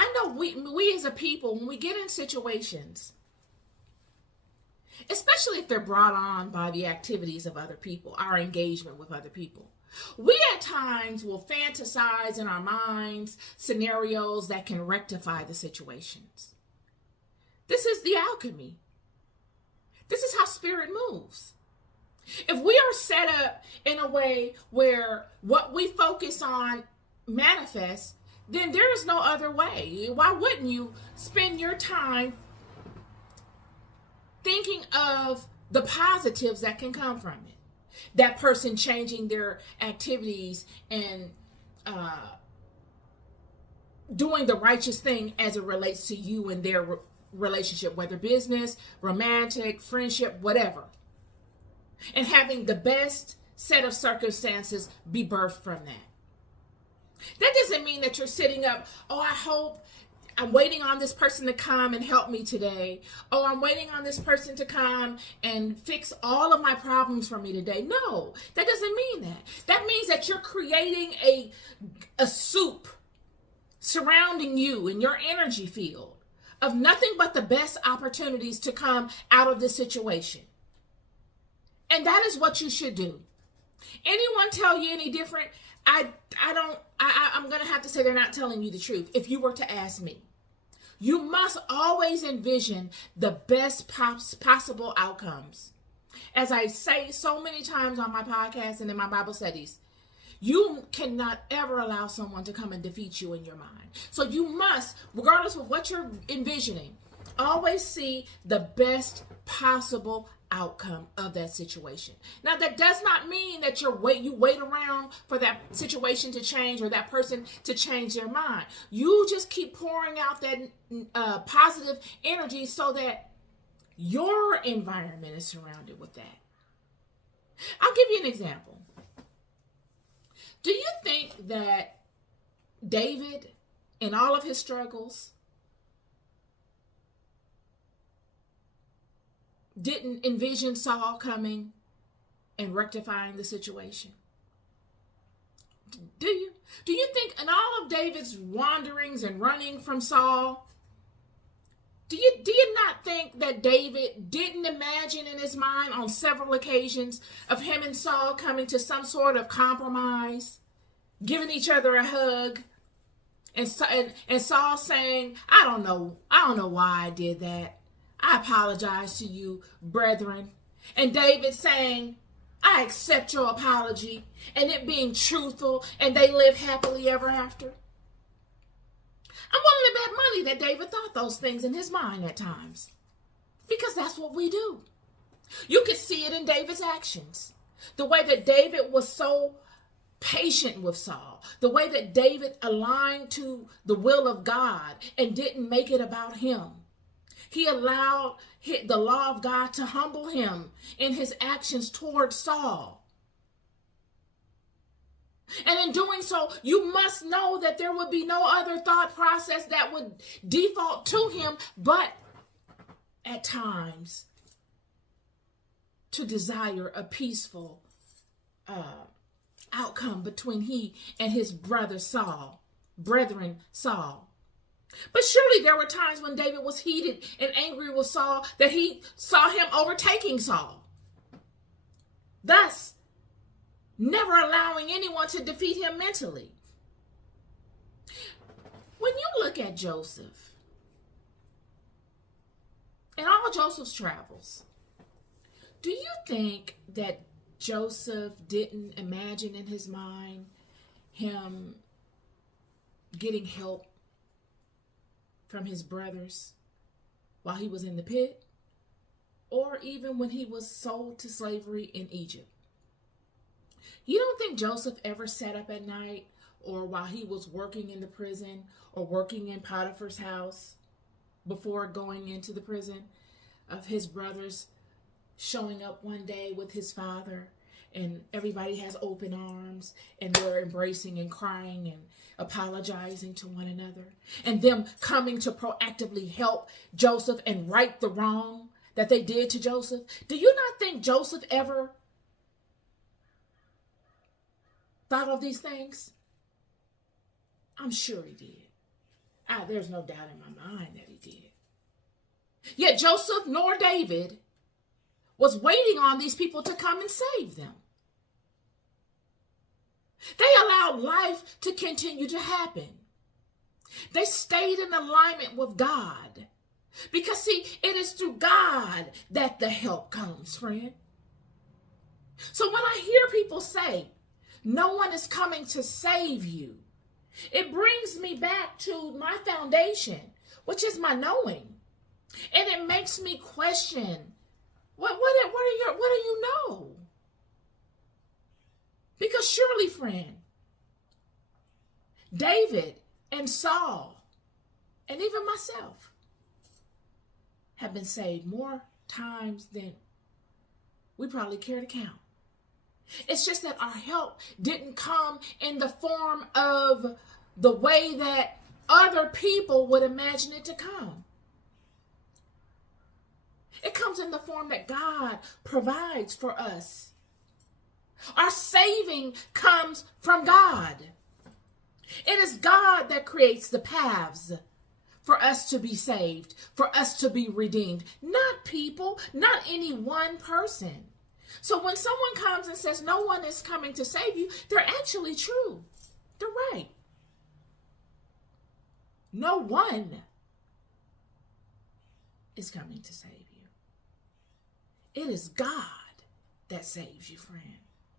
I know we as a people, when we get in situations, especially if they're brought on by the activities of other people, our engagement with other people, we at times will fantasize in our minds scenarios that can rectify the situations. This is the alchemy. This is how spirit moves. If we are set up in a way where what we focus on manifests, then there is no other way. Why wouldn't you spend your time thinking of the positives that can come from it? That person changing their activities and doing the righteous thing as it relates to you and their relationship, whether business, romantic, friendship, whatever. And having the best set of circumstances be birthed from that. That doesn't mean that you're sitting up, oh, I hope I'm waiting on this person to come and help me today. Oh, I'm waiting on this person to come and fix all of my problems for me today. No, that doesn't mean that. That means that you're creating a soup surrounding you in your energy field of nothing but the best opportunities to come out of this situation. And that is what you should do. Anyone tell you any different? I'm going to have to say they're not telling you the truth. If you were to ask me, you must always envision the best possible outcomes. As I say so many times on my podcast and in my Bible studies, you cannot ever allow someone to come and defeat you in your mind. So you must, regardless of what you're envisioning, always see the best possible outcome of that situation. Now, that does not mean that you wait around for that situation to change or that person to change their mind. You just keep pouring out that positive energy so that your environment is surrounded with that. I'll give you an example. Do you think that David, in all of his struggles, didn't envision Saul coming and rectifying the situation? Do you? Do you think in all of David's wanderings and running from Saul, do you not think that David didn't imagine in his mind on several occasions of him and Saul coming to some sort of compromise, giving each other a hug, and Saul saying, I don't know why I did that. I apologize to you, brethren. And David saying, I accept your apology, and it being truthful, and they live happily ever after. I'm willing to bet money that David thought those things in his mind at times, because that's what we do. You could see it in David's actions. The way that David was so patient with Saul, the way that David aligned to the will of God and didn't make it about him. He allowed the law of God to humble him in his actions toward Saul. And in doing so, you must know that there would be no other thought process that would default to him, but at times to desire a peaceful outcome between he and his brethren Saul. But surely there were times when David was heated and angry with Saul that he saw him overtaking Saul, thus never allowing anyone to defeat him mentally. When you look at Joseph and all Joseph's travels, do you think that Joseph didn't imagine in his mind him getting help from his brothers while he was in the pit, or even when he was sold to slavery in Egypt? You don't think Joseph ever sat up at night, or while he was working in the prison or working in Potiphar's house before going into the prison, of his brothers showing up one day with his father, and everybody has open arms and they're embracing and crying and apologizing to one another, and them coming to proactively help Joseph and right the wrong that they did to Joseph? Do you not think Joseph ever thought of these things? I'm sure he did. there's no doubt in my mind that he did. Yet Joseph nor David was waiting on these people to come and save them. They allowed life to continue to happen. They stayed in alignment with God. Because see, it is through God that the help comes, friend. So when I hear people say, no one is coming to save you, it brings me back to my foundation, which is my knowing. And it makes me question, what do you know? Because surely, friend, David and Saul, and even myself, have been saved more times than we probably care to count. It's just that our help didn't come in the form of the way that other people would imagine it to come. It comes in the form that God provides for us. Our saving comes from God. It is God that creates the paths for us to be saved, for us to be redeemed, not people, not any one person. So when someone comes and says no one is coming to save you, they're actually true. They're right. No one is coming to save you. It is God that saves you, friend.